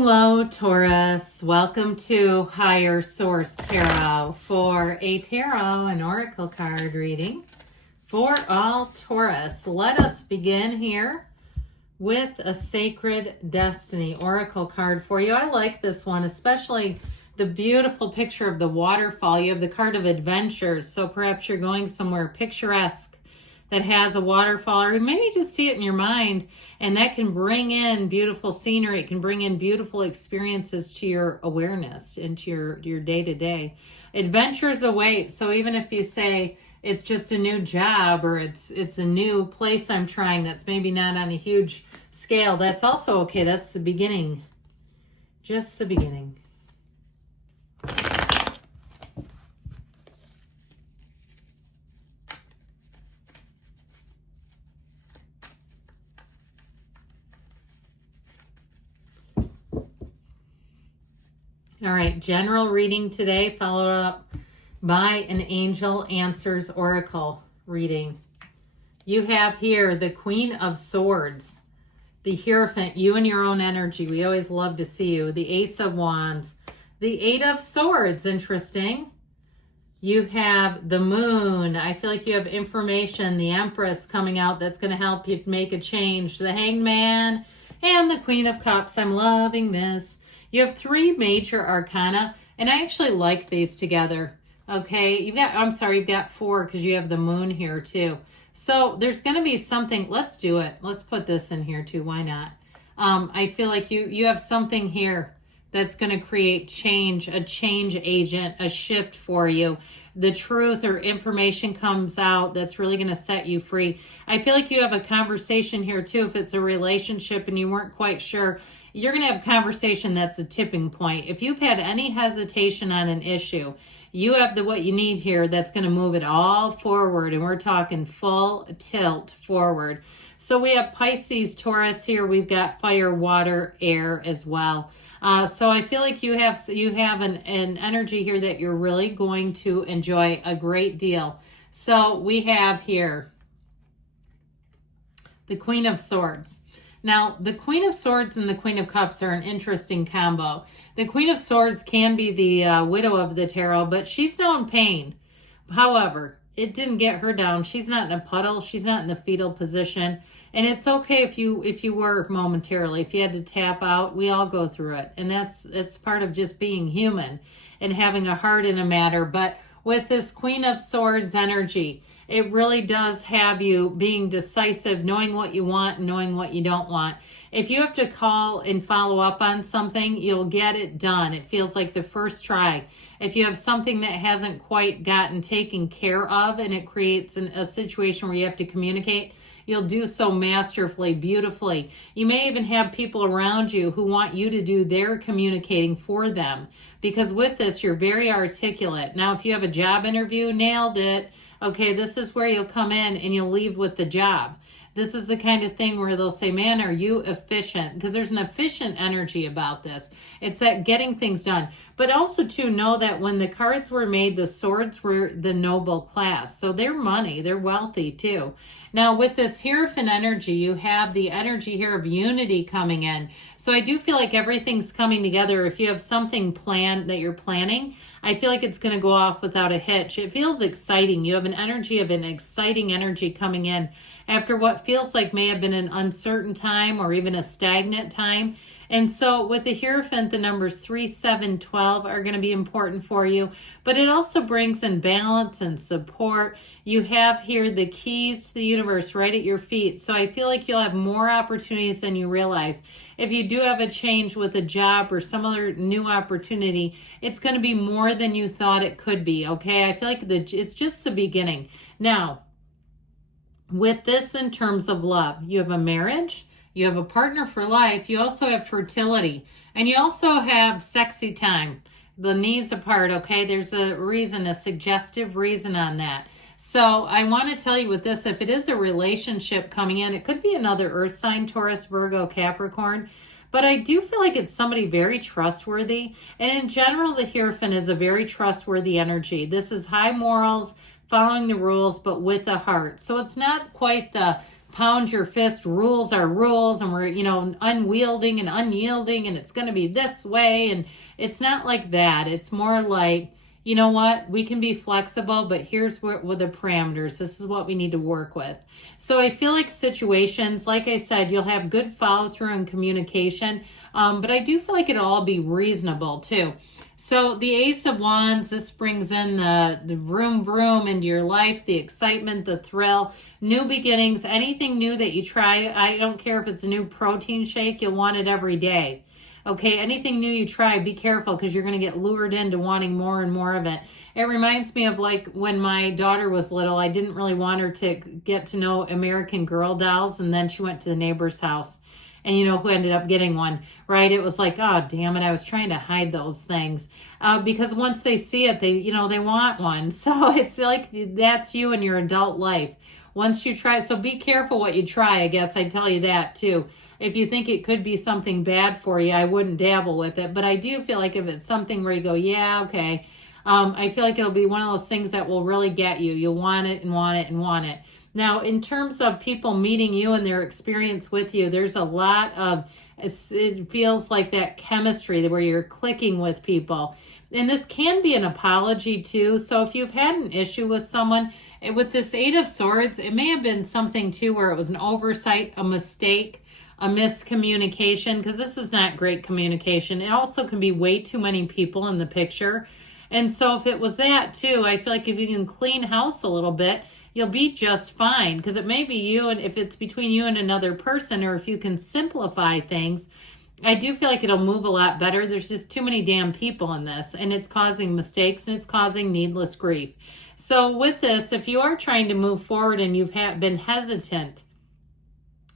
Hello, Taurus. Welcome to Higher Source Tarot for a tarot and oracle card reading for all Taurus. Let us begin here with a Sacred Destiny oracle card for you. I like this one, especially the beautiful picture of the waterfall. You have the card of adventures, so perhaps you're going somewhere picturesque that has a waterfall, or maybe just see it in your mind, and that can bring in beautiful scenery. It can bring in beautiful experiences to your awareness, into your day-to-day. Adventures await. So even if you say it's just a new job, or it's a new place I'm trying that's maybe not on a huge scale, that's also okay. That's the beginning. Just the beginning. All right, general reading today, followed up by an Angel Answers Oracle reading. You have here the Queen of Swords, the Hierophant, you and your own energy. We always love to see you. The Ace of Wands, the Eight of Swords, interesting. You have the Moon. I feel like you have information, the Empress coming out that's going to help you make a change. The Hanged Man and the Queen of Cups. I'm loving this. You have three major arcana, and I actually like these together. Okay, you've got four because you have the Moon here too. So there's going to be something. Let's do it. Let's put this in here too. Why not? I feel like you have something here that's going to create change, a change agent, a shift for you. The truth or information comes out that's really going to set you free. I feel like you have a conversation here too. If it's a relationship and you weren't quite sure, you're going to have a conversation that's a tipping point. If you've had any hesitation on an issue, you have what you need here that's going to move it all forward. And we're talking full tilt forward. So we have Pisces, Taurus here. We've got fire, water, air as well. So I feel like you have an energy here that you're really going to enjoy a great deal. So we have here the Queen of Swords. Now, the Queen of Swords and the Queen of Cups are an interesting combo. The Queen of Swords can be the widow of the tarot, but she's known pain. However, it didn't get her down. She's not in a puddle. She's not in the fetal position. And it's okay if you were momentarily, if you had to tap out. We all go through it. And it's part of just being human and having a heart in a matter. But with this Queen of Swords energy, it really does have you being decisive, knowing what you want and knowing what you don't want. If you have to call and follow up on something, you'll get it done. It feels like the first try. If you have something that hasn't quite gotten taken care of and it creates a situation where you have to communicate, you'll do so masterfully, beautifully. You may even have people around you who want you to do their communicating for them. Because with this, you're very articulate. Now, if you have a job interview, nailed it. Okay, this is where you'll come in and you'll leave with the job. This is the kind of thing where they'll say, man, are you efficient? Because there's an efficient energy about this. It's that getting things done. But also, too, know that when the cards were made, the swords were the noble class. So they're money. They're wealthy, too. Now, with this Hierophant energy, you have the energy here of unity coming in. So I do feel like everything's coming together. If you have something planned that you're planning, I feel like it's going to go off without a hitch. It feels exciting. You have an energy of an exciting energy coming in after what feels like may have been an uncertain time or even a stagnant time. And so with the Hierophant, the numbers 3, 7, 12 are going to be important for you. But it also brings in balance and support. You have here the keys to the universe right at your feet. So I feel like you'll have more opportunities than you realize. If you do have a change with a job or some other new opportunity, it's going to be more than you thought it could be, okay? I feel like it's just the beginning. Now, with this in terms of love, you have a marriage, you have a partner for life, you also have fertility, and you also have sexy time. The knees apart, okay? There's a reason, a suggestive reason on that. So I want to tell you with this, if it is a relationship coming in, it could be another earth sign, Taurus, Virgo, Capricorn. But I do feel like it's somebody very trustworthy. And in general, the Hierophant is a very trustworthy energy. This is high morals, following the rules, but with a heart. So it's not quite the pound your fist, rules are rules, and we're, unwielding and unyielding, and it's going to be this way. And it's not like that. It's more like, you know what, we can be flexible, but here's what the parameters. This is what we need to work with. So I feel like situations, like I said, you'll have good follow through and communication, but I do feel like it'll all be reasonable too. So the Ace of Wands, this brings in the vroom into your life, the excitement, the thrill, new beginnings, anything new that you try. I don't care if it's a new protein shake, you'll want it every day. Okay, anything new you try, be careful because you're going to get lured into wanting more and more of it. It reminds me of like when my daughter was little, I didn't really want her to get to know American Girl dolls, and then she went to the neighbor's house. And you know who ended up getting one, right? It was like, oh, damn it, I was trying to hide those things. Because once they see it, they want one. So it's like that's you in your adult life. Once you try, so be careful what you try, I guess I'd tell you that too. If you think it could be something bad for you, I wouldn't dabble with it. But I do feel like if it's something where you go, yeah, okay, I feel like it'll be one of those things that will really get you. You'll want it and want it and want it. Now, in terms of people meeting you and their experience with you, there's a lot of, it feels like that chemistry where you're clicking with people. And this can be an apology too. So if you've had an issue with someone, with this Eight of Swords, it may have been something too where it was an oversight, a mistake, a miscommunication, because this is not great communication. It also can be way too many people in the picture. And so if it was that too, I feel like if you can clean house a little bit, you'll be just fine, because it may be you, and if it's between you and another person, or if you can simplify things, I do feel like it'll move a lot better. There's just too many damn people in this, and it's causing mistakes, and it's causing needless grief. So with this, if you are trying to move forward and you've been hesitant,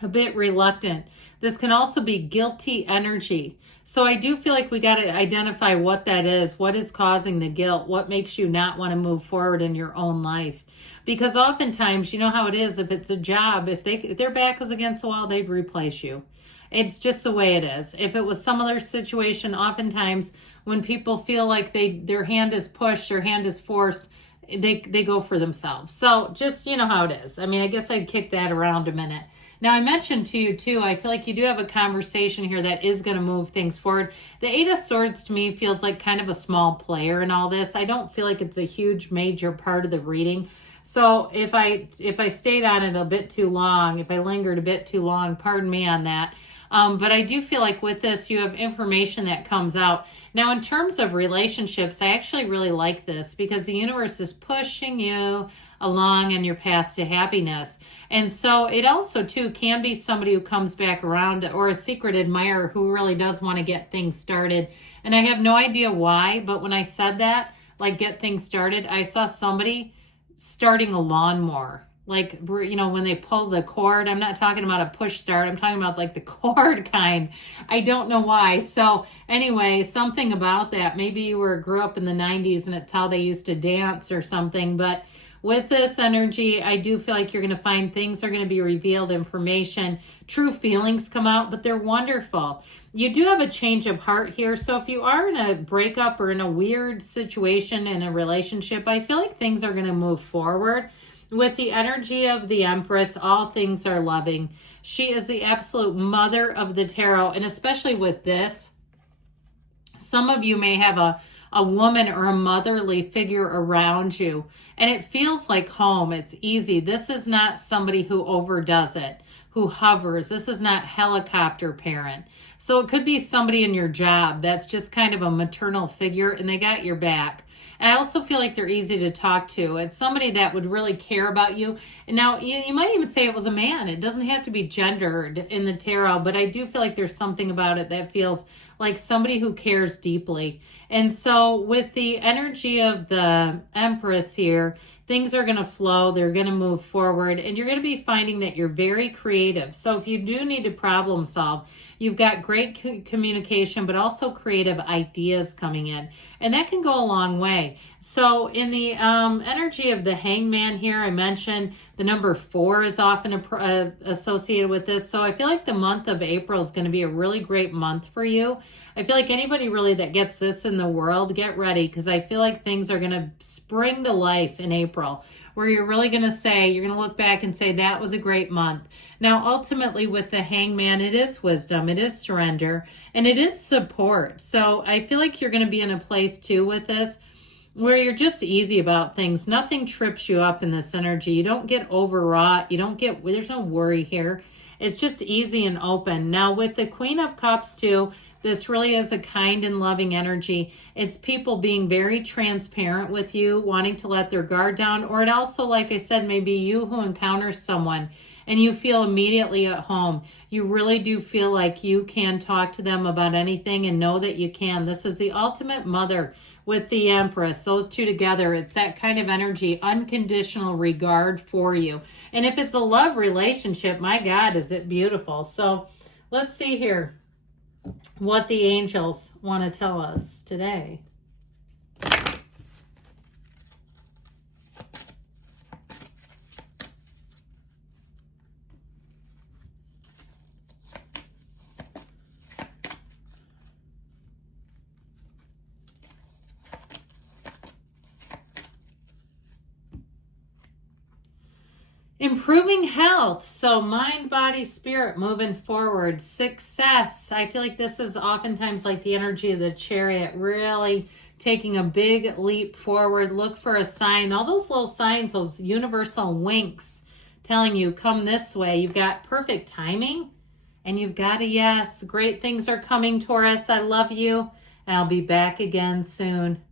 a bit reluctant, this can also be guilty energy. So I do feel like we got to identify what that is, what is causing the guilt, what makes you not want to move forward in your own life. Because oftentimes, you know how it is, if it's a job, if their back is against the wall, they'd replace you. It's just the way it is. If it was some other situation, oftentimes when people feel like their hand is pushed, their hand is forced, they go for themselves. So just, you know how it is. I mean, I guess I'd kick that around a minute. Now, I mentioned to you, too, I feel like you do have a conversation here that is going to move things forward. The Eight of Swords, to me, feels like kind of a small player in all this. I don't feel like it's a huge, major part of the reading. So if I stayed on it a bit too long, if I lingered a bit too long, pardon me on that. But I do feel like with this, you have information that comes out. Now, in terms of relationships, I actually really like this because the universe is pushing you along on your path to happiness. And so it also, too, can be somebody who comes back around, or a secret admirer who really does want to get things started. And I have no idea why, but when I said that, like get things started, I saw somebody starting a lawnmower. Like, when they pull the cord, I'm not talking about a push start. I'm talking about like the cord kind. I don't know why. So anyway, something about that. Maybe you grew up in the 90s and it's how they used to dance or something. But with this energy, I do feel like you're going to find things are going to be revealed, information, true feelings come out, but they're wonderful. You do have a change of heart here. So if you are in a breakup or in a weird situation in a relationship, I feel like things are going to move forward. With the energy of the Empress, all things are loving. She is the absolute mother of the tarot. And especially with this, some of you may have a woman or a motherly figure around you. And it feels like home. It's easy. This is not somebody who overdoes it, who hovers. This is not helicopter parent. So it could be somebody in your job that's just kind of a maternal figure and they got your back. I also feel like they're easy to talk to. It's somebody that would really care about you. And now, you might even say it was a man. It doesn't have to be gendered in the tarot, but I do feel like there's something about it that feels like somebody who cares deeply. And so with the energy of the Empress here, things are going to flow. They're going to move forward. And you're going to be finding that you're very creative. So if you do need to problem solve, you've got great communication, but also creative ideas coming in. And that can go a long way. So in the energy of the Hangman here, I mentioned the number 4 is often associated with this. So I feel like the month of April is going to be a really great month for you. I feel like anybody really that gets this in the world, get ready, because I feel like things are going to spring to life in April. where you're really going to say, you're going to look back and say, that was a great month. Now, ultimately with the Hangman, it is wisdom, it is surrender, and it is support. So I feel like you're going to be in a place too with this where you're just easy about things. Nothing trips you up in this energy. You don't get overwrought. There's no worry here. It's just easy and open. Now with the Queen of Cups too, this really is a kind and loving energy. It's people being very transparent with you, wanting to let their guard down. Or it also, like I said, maybe you who encounters someone and you feel immediately at home. You really do feel like you can talk to them about anything and know that you can. This is the ultimate mother with the Empress. Those two together, it's that kind of energy, unconditional regard for you. And if it's a love relationship, my God, is it beautiful. So let's see here what the angels want to tell us today. Improving health. So mind, body, spirit, moving forward. Success. I feel like this is oftentimes like the energy of the Chariot, really taking a big leap forward. Look for a sign. All those little signs, those universal winks telling you, come this way. You've got perfect timing and you've got a yes. Great things are coming, Taurus. I love you. And I'll be back again soon.